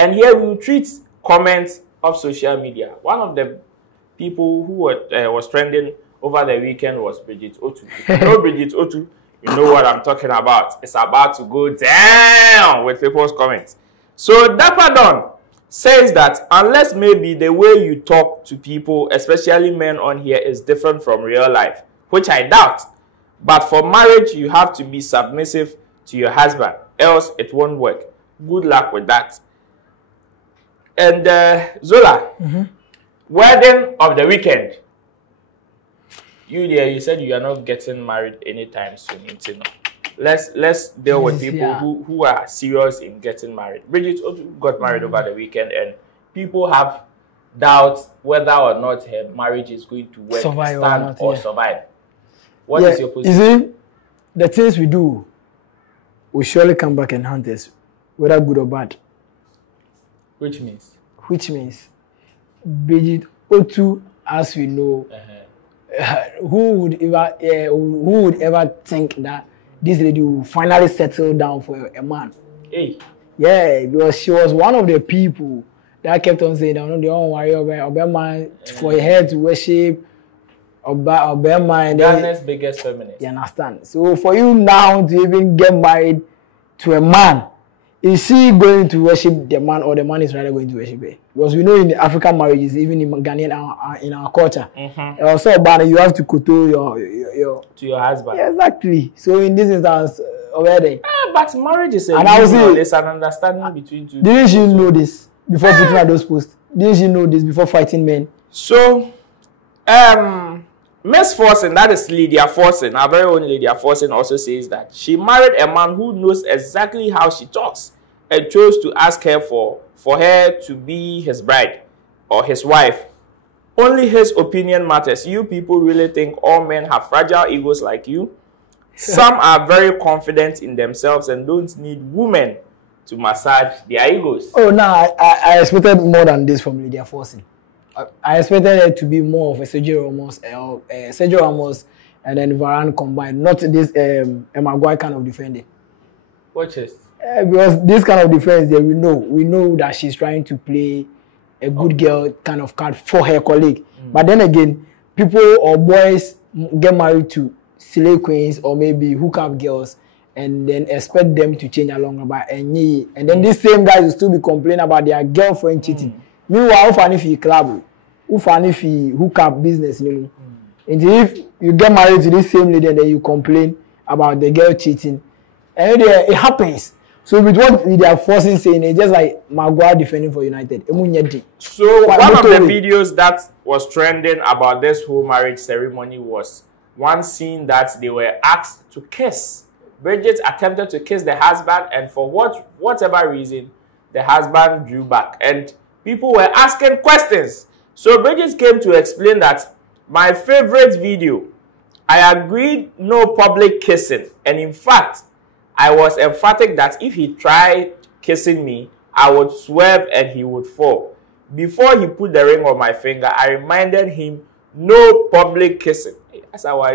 And here we will treat comments of social media. One of the people who was trending over the weekend was Bridget Otu. You know Bridget Otu, you know what I'm talking about. It's about to go down with people's comments. So Dapper Don says that unless maybe the way you talk to people, especially men on here, is different from real life, which I doubt. But for marriage, you have to be submissive to your husband, else it won't work. Good luck with that. And Zola, wedding of the weekend. You there, you said you are not getting married anytime soon. You know. Let's deal with people who are serious in getting married. Bridget got married over the weekend, and people have doubts whether or not her marriage is going to work, stand or survive. What is your position? You see, the things we do will surely come back and haunt us, whether good or bad. Which means Bridget Otu, as we know, who would ever think that this lady will finally settle down for a man? Hey. Yeah, because she was one of the people that kept on saying, "Don't worry about man for her to worship about man." Ghana's biggest feminist. You understand? So for you now to even get married to a man, is she going to worship the man, or the man is rather going to worship her? Because we know in African marriages, even in Ghanaian, in our culture, also about you have to kowtow your husband. Yeah, exactly. So in this instance, already. But marriage is there's an understanding between two. Didn't she know this before putting out those posts? Didn't she know this before fighting men? So, Miss Forsen, that is Lydia Forsen, our very own Lydia Forsen, also says that she married a man who knows exactly how she talks and chose to ask her for her to be his bride or his wife. Only his opinion matters. You people really think all men have fragile egos like you? Some are very confident in themselves and don't need women to massage their egos. Oh, no, I expected more than this from Lydia Forsen. I expected it to be more of a Sergio Ramos and then Varane combined, not this Maguire kind of defending. What is? Because this kind of defense, we know that she's trying to play a good girl kind of card for her colleague. But then again, people or boys get married to silly queens or maybe hookup girls and then expect them to change along about and then these same guys will still be complaining about their girlfriend cheating. Meanwhile, if any club, if any hookup business, you know. And if you get married to this same lady and then you complain about the girl cheating, and it happens. So with what they are forcing saying, it's just like Maguire defending for United. So one of the videos that was trending about this whole marriage ceremony was one scene that they were asked to kiss. Bridget attempted to kiss the husband, and for whatever reason, the husband drew back. And people were asking questions. So Bridget came to explain that my favorite video, I agreed no public kissing. And in fact, I was emphatic that if he tried kissing me, I would swerve and he would fall. Before he put the ring on my finger, I reminded him no public kissing. As I was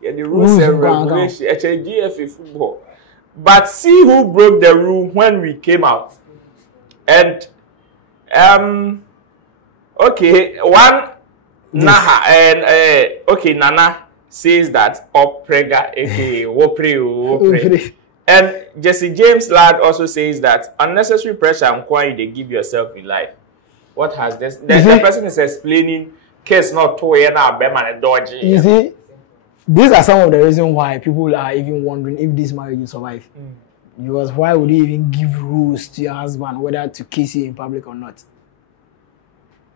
the rules and regulations, GFA football. But see who broke the rule when we came out. And okay, one Naha and okay, Nana says that Oprega, aka Wopre. And Jesse James Ladd also says that unnecessary pressure and quality they give yourself in life. What has this? The person is explaining case not to and dodgy. You see, these are some of the reasons why people are even wondering if this marriage will survive. Because why would you even give rules to your husband whether to kiss you in public or not?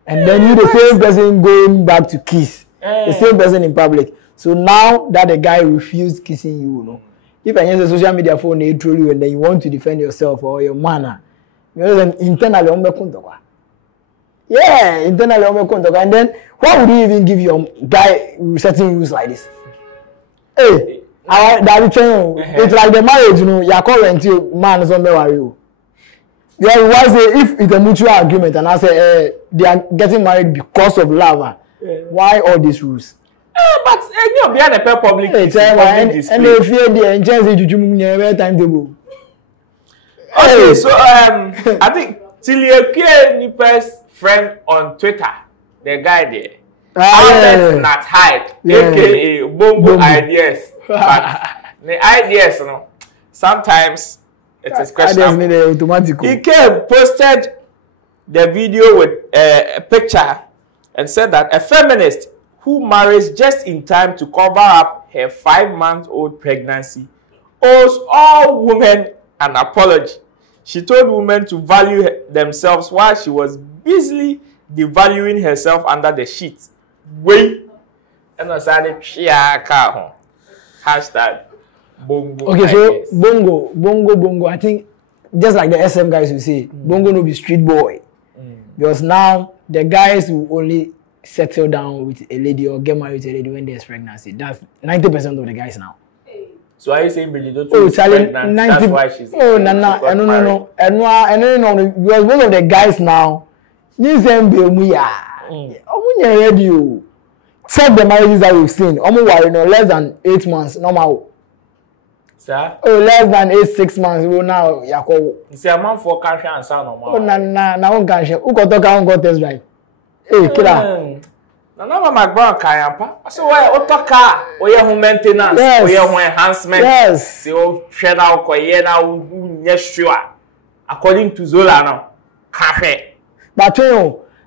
And then you the same person going back to kiss the same person in public. So now that the guy refused kissing you, know, if I use a social media phone, they troll you and then you want to defend yourself or your manner, internally, internally, and then why would you even give your guy certain rules like this? Hey, it's like the marriage, you know, you're calling to man is on the worry. You say if it's a mutual agreement and I say they are getting married because of love, why all these rules? But you be a public display. And if you the chance you timetable. Okay, so I think Tillie Nipa's friend on Twitter, the guy there, not hide, aka Bongo ideas. But the ideas, you know, sometimes it is questionable. He came, posted the video with a picture and said that a feminist who marries just in time to cover up her 5-month-old pregnancy owes all women an apology. She told women to value themselves while she was busily devaluing herself under the sheets. Wait. And I said, hashtag Bongo. Okay, so Bongo. I think just like the SM guys will say, Bongo no be street boy. Because now the guys will only settle down with a lady or get married to a lady when there's pregnancy. That's 90% of the guys now. So are you saying Bridget is pregnant? That's why she's no. Because most of the guys now, you say ready. Check the marriages that we've seen. Less than 8 months, normal. Sir? Oh, less than 6 months. Well, now, you say a man for country and sound normal. Oh, na country. Who got to go test drive? Hey, killer. No, my brother Kayampa. So, car, home maintenance, home enhancement. Yes. So, share out according to Zola now. Cafe. But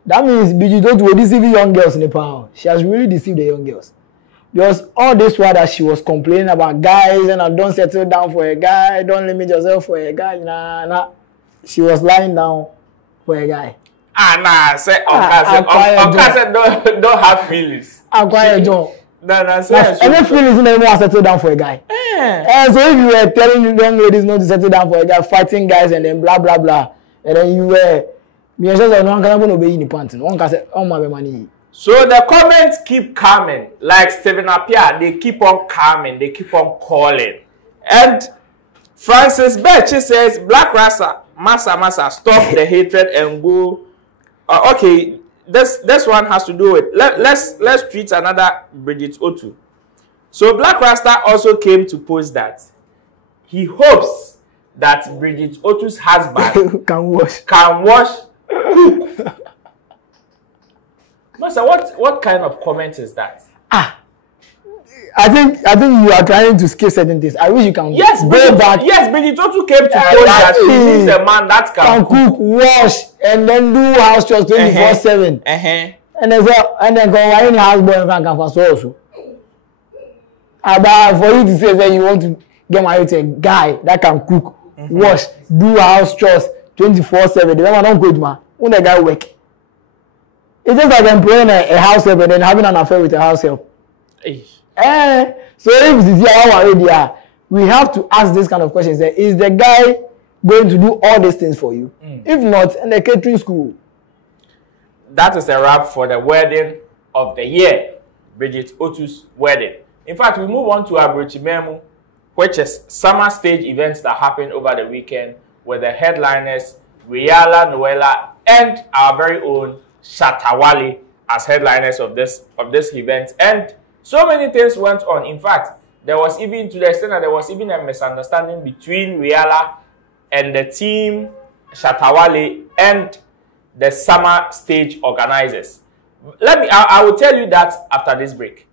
that means Bridget will deceive young girls in Nepal. She has really deceived the young girls. Because all this while that she was complaining about guys and I don't settle down for a guy, don't limit yourself for a guy. Nah. She was lying down for a guy. Say don't have feelings. Acquire John. Say any feelings in anyone settle down for a guy. And so if you were telling young ladies not to settle down for a guy, fighting guys and then blah blah blah, and then you were no one can obey in the pants. One can say, oh my money. So the comments keep coming, like Stephen Appiah, they keep on coming, they keep on calling. And Francis Betche says, Black Rasta, Massa, stop the hatred and go. Okay, this one has to do with, let's treat another Bridget Otu. So Black Rasta also came to post that he hopes that Bridget Otu's husband can wash, cook. Master, what kind of comment is that? I think you are trying to skip certain things. I wish you can go back. Yes, Bridget Otu came to post that he needs a man that can cook, wash, and then do house chores 24/7. And then go in house boy and can for also. But for you to say that you want to get married to a guy that can cook, wash, do house chores 24/7, the man don't good man. When the guy work. It's just like employing a house help and then having an affair with a house help. So if this is already, we have to ask this kind of questions. Is the guy going to do all these things for you? If not, in the catering school. That is a wrap for the wedding of the year, Bridget Otu's wedding. In fact, we move on to Abrochimemu, which is summer stage events that happened over the weekend with the headliners Riala Noella and our very own Shatawale as headliners of this event. And so many things went on. In fact, there was even, to the extent that there was even a misunderstanding between Riala and the team Shatawale and the summer stage organizers. I will tell you that after this break.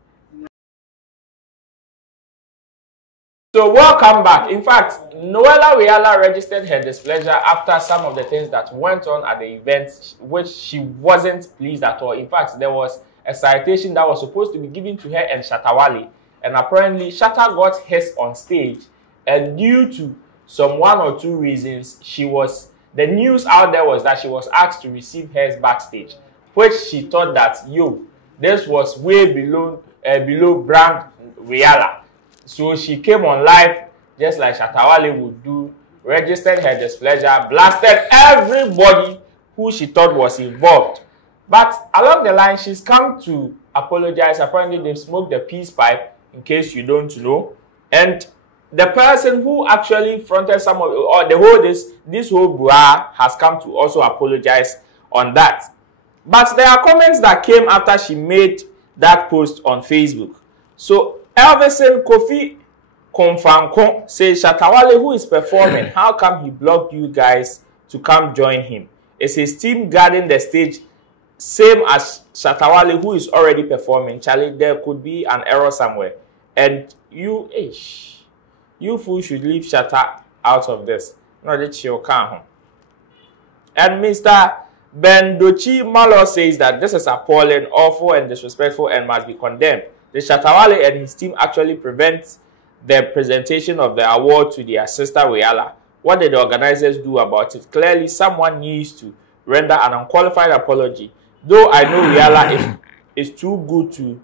So welcome back. In fact, Noella Riala registered her displeasure after some of the things that went on at the event, which she wasn't pleased at all. In fact, there was a citation that was supposed to be given to her and Shatawale, and apparently Shatta got hers on stage, and due to some 1 or 2 reasons, the news out there was that she was asked to receive hers backstage, which she thought that this was way below brand Riala. So she came on live, just like Shatawale would do, registered her displeasure, blasted everybody who she thought was involved. But along the line, she's come to apologize. Apparently, they've smoked the peace pipe, in case you don't know. And the person who actually fronted some of, or the whole this whole brouhaha has come to also apologize on that. But there are comments that came after she made that post on Facebook. So Elvison Konfanko says Shatawale, who is performing, how come he blocked you guys to come join him? Is his team guarding the stage same as Shatawale, who is already performing? Charlie, there could be an error somewhere. And you fool should leave Shatta out of this. Not that she'll come. And Mr. Bendochi Malo says that this is appalling, awful, and disrespectful and must be condemned. The Shatawale and his team actually prevent the presentation of the award to their sister Riala. What did the organizers do about it? Clearly, someone needs to render an unqualified apology. Though I know Riala is too good to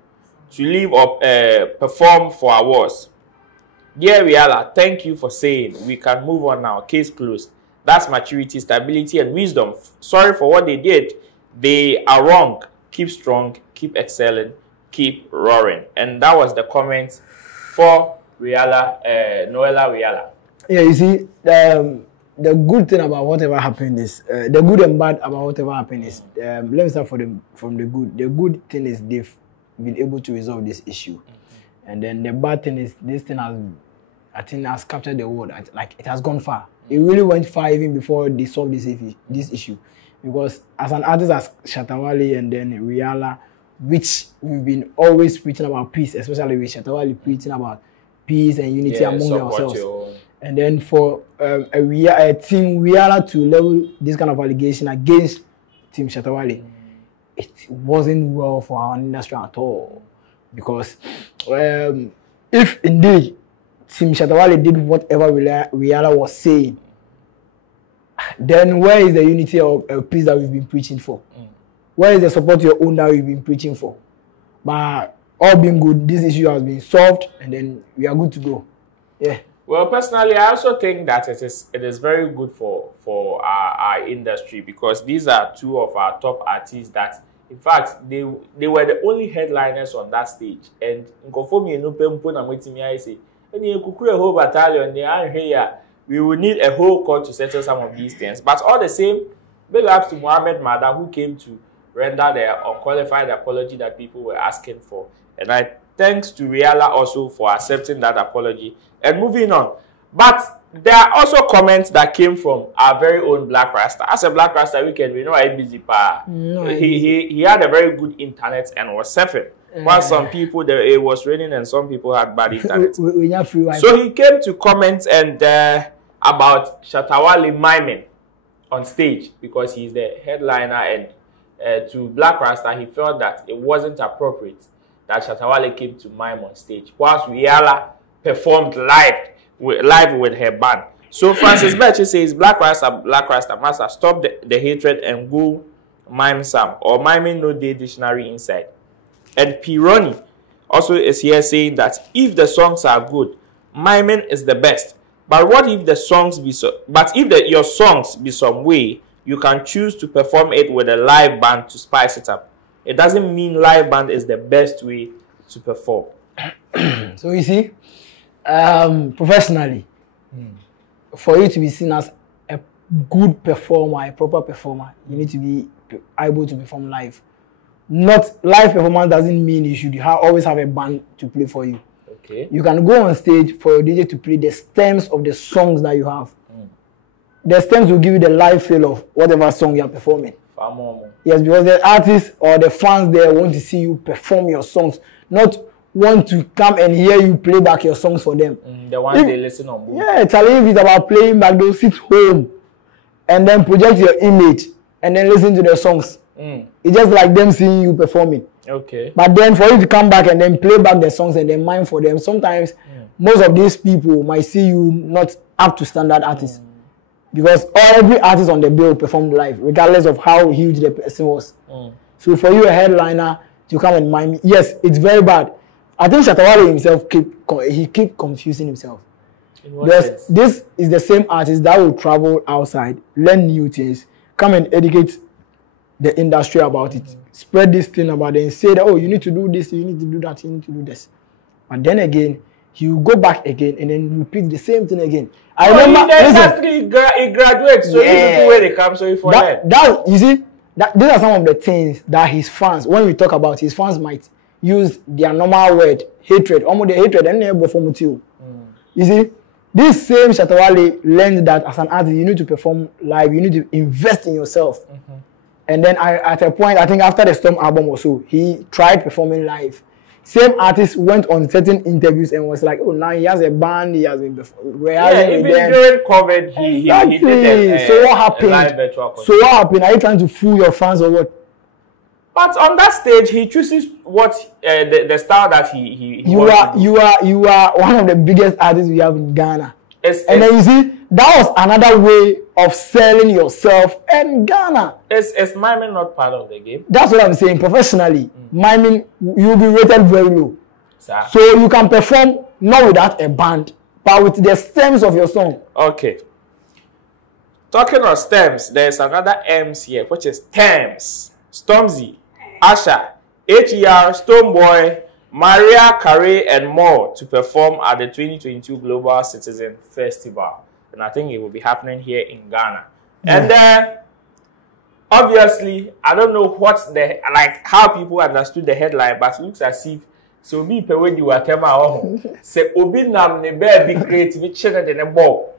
leave or perform for awards. Dear Riala, thank you for saying we can move on now. Case closed. That's maturity, stability, and wisdom. Sorry for what they did. They are wrong. Keep strong, keep excelling, keep roaring. And that was the comment for Riala, Noella Riala. Yeah, you see, the good thing about whatever happened is, the good and bad about whatever happened is, let me start from the good. The good thing is they've been able to resolve this issue. And then the bad thing is this thing has captured the world. Like, it has gone far. It really went far even before they solved this issue. Because as an artist as Shatawale and then Riala, which we've been always preaching about peace, especially with Shatawale preaching about peace and unity among ourselves. And then for Team Riala to level this kind of allegation against Team Shatawale, it wasn't well for our industry at all. Because if indeed Team Shatawale did whatever Riala was saying, then where is the unity of peace that we've been preaching for? Where is the support to your own that we've been preaching for? But all being good, this issue has been solved, and then we are good to go. Yeah. Well, personally, I also think that it is very good for our industry, because these are two of our top artists that, in fact, they were the only headliners on that stage. And a whole battalion, we will need a whole court to settle some of these things. But all the same, big ups to Mohammed Mada, who came to render the unqualified apology that people were asking for. And thanks to Riala also for accepting that apology and moving on. But there are also comments that came from our very own Black Rasta. As a Black Rasta weekend, we know I'm busy. He had a very good internet and was surfing. While some people, it was raining and some people had bad internet. So he came to comment and about Shatawale miming on stage, because he's the headliner, and to Black Rasta, he felt that it wasn't appropriate that Shatawale came to mime on stage, whilst Riala performed live with her band. So Francis Betche says Black Rasta must have stopped the hatred and go mime some, or miming no day dictionary inside. And Pironi also is here saying that if the songs are good, miming is the best. But what if the songs be your songs be some way, you can choose to perform it with a live band to spice it up. It doesn't mean live band is the best way to perform. So you see, professionally, for you to be seen as a good performer, a proper performer, you need to be able to perform live. Not live performance doesn't mean you should always have a band to play for you. Okay. You can go on stage for your DJ to play the stems of the songs that you have. The stems will give you the live feel of whatever song you are performing. Yes, because the artists or the fans there want to see you perform your songs, not want to come and hear you play back your songs for them. The ones they listen on. Yeah, Charlie, if it's about playing back, they'll sit home and then project your image and then listen to their songs. It's just like them seeing you performing. Okay. But then for you to come back and then play back the songs and then mime for them, sometimes most of these people might see you not up to standard artists. Because every artist on the bill performed live, regardless of how huge the person was. So for you, a headliner, to come and mime, yes, it's very bad. I think Shatawale himself keep confusing himself. This is the same artist that will travel outside, learn new things, come and educate the industry about it, spread this thing about it, and say that, oh, you need to do this, you need to do that, you need to do this. But then again, he will go back again and then repeat the same thing again. I remember he graduates, so you know where they come, so for that you see, these are some of the things that his fans, when we talk about his fans, might use their normal word, hatred, almost the hatred, and they perform with you. You see, this same Shatawale learned that as an artist, you need to perform live, you need to invest in yourself. And then at a point, I think after the Storm album or so, he tried performing live. Same artist went on certain interviews and was like, oh, now he has a band, he has been even during COVID, he did a, so what happened? Live virtual concert. So what happened? Are you trying to fool your fans or what? But on that stage, he chooses what the style that he you are one of the biggest artists we have in Ghana. And then you see, that was another way of selling yourself in Ghana. Is miming not part of the game? That's what I'm saying. Professionally, miming, you'll be rated very low. Sir. So you can perform not without a band, but with the stems of your song. Okay. Talking of stems, there's another M's here, which is Thames, Stormzy, Asha, HER, Stonebwoy, Maria Carey, and more to perform at the 2022 Global Citizen Festival. And I think it will be happening here in Ghana. And obviously, I don't know what's how people understood the headline, but it looks as if so be when you are say obi nam ne be great with children in a ball.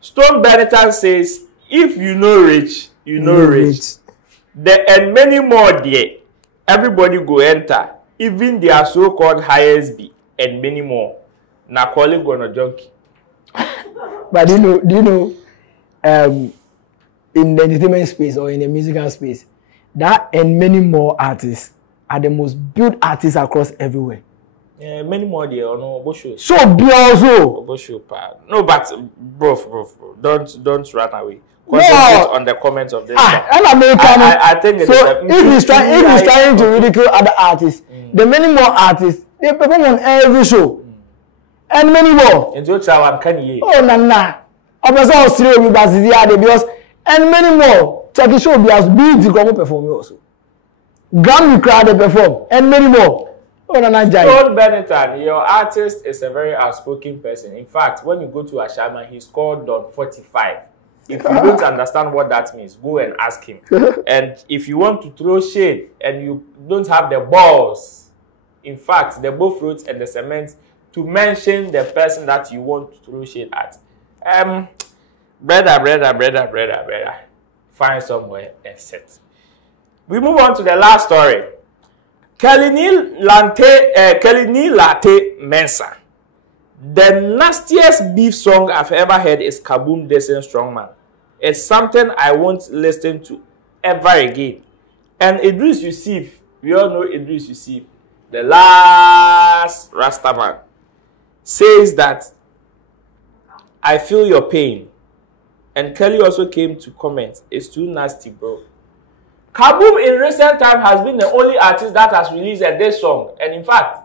Stone Benetton says, if you know rich, you know rich. And many more there. Everybody go enter. Even their so-called highest be and many more. Na calling gonna junkie. But do you know in the entertainment space or in the musical space, that and many more artists are the most built artists across everywhere. Yeah, many more there or no Bosho. So be also Bosho pa. No, but bro. Don't run away. Concentrate on the comments of this. I think so. If he's trying to ridicule other artists, the many more artists they perform on every show, and many more. Oh nah. Because and many more. Check the show be as big to come perform also. Grammy crowd they perform and many more. Oh nah. Stone Benetton, your artist is a very outspoken person. In fact, when you go to Ashama, he's called Don 45. If you don't understand what that means, go and ask him. And if you want to throw shade and you don't have the balls, in fact, the both fruits and the cement, to mention the person that you want to throw shade at, brother, find somewhere and sit. We move on to the last story. Kelly Latte Mensa. The nastiest beef song I've ever heard is Kaboom Desen Strongman. It's something I won't listen to ever again. And Idris Yusuf, we all know Idris Yusuf, the last Rastaman, says that I feel your pain. And Kelly also came to comment, it's too nasty, bro. Kaboom in recent time has been the only artist that has released a diss song. And in fact,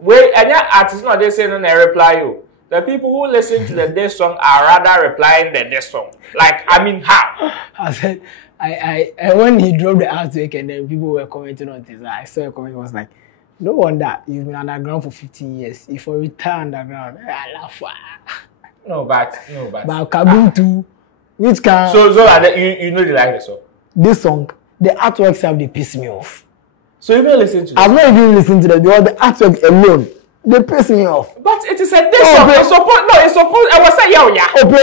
any artist not they say no reply you. The people who listen to the diss song are rather replying the diss song. Like, I mean, how? I said, I when he dropped the artwork and then people were commenting on this, I saw a comment was like, no wonder you've been underground for 15 years. If you retire underground, I laugh. No, but Kaboom too, which can so you know they like the song. This song, the artworks have they piss me off. So you don't listen to it? I've not even listened to them because the artwork alone, they piss me off. But it is a diss song. It's supposed. I was saying, yeah. It was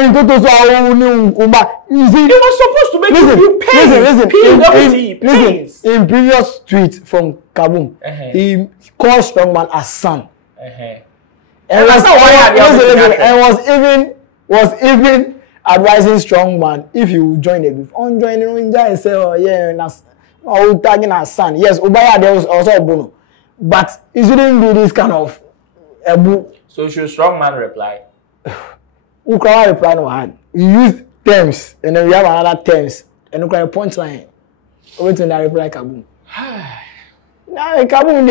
supposed to make you pain. Listen. In previous tweet from Kaboom, he called Strongman as son. And was even advising Strongman if you join the beef. On joining, say, oh yeah, or tagging our son. Yes, Ubaya there was also a bono. But it shouldn't be this kind of so should Strongman reply? We can't reply no hard. We use terms and then we have another terms and we can punchline. Wait till I reply Kaboom. Now Kaboom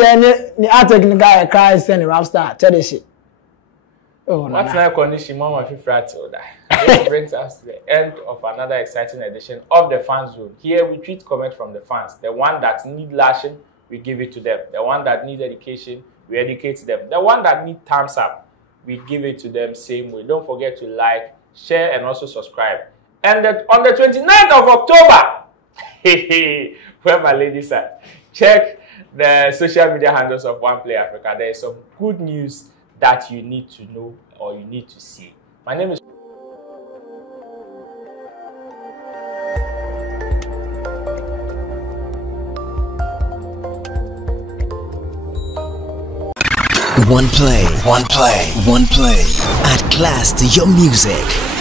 the article guy cries and rap star tell the shit. Oh, what's that condition? Mama Fifra till that. This brings us to the end of another exciting edition of the Fan Zone. Here we treat comment from the fans. The one that need lashing, we give it to them. The one that need education, we educate them. The one that need thumbs up, we give it to them same way. Don't forget to like, share, and also subscribe. And on the 29th of October, where my ladies are, check the social media handles of OnePlay Africa. There is some good news that you need to know or you need to see. My name is OnePlay. Add class to your music.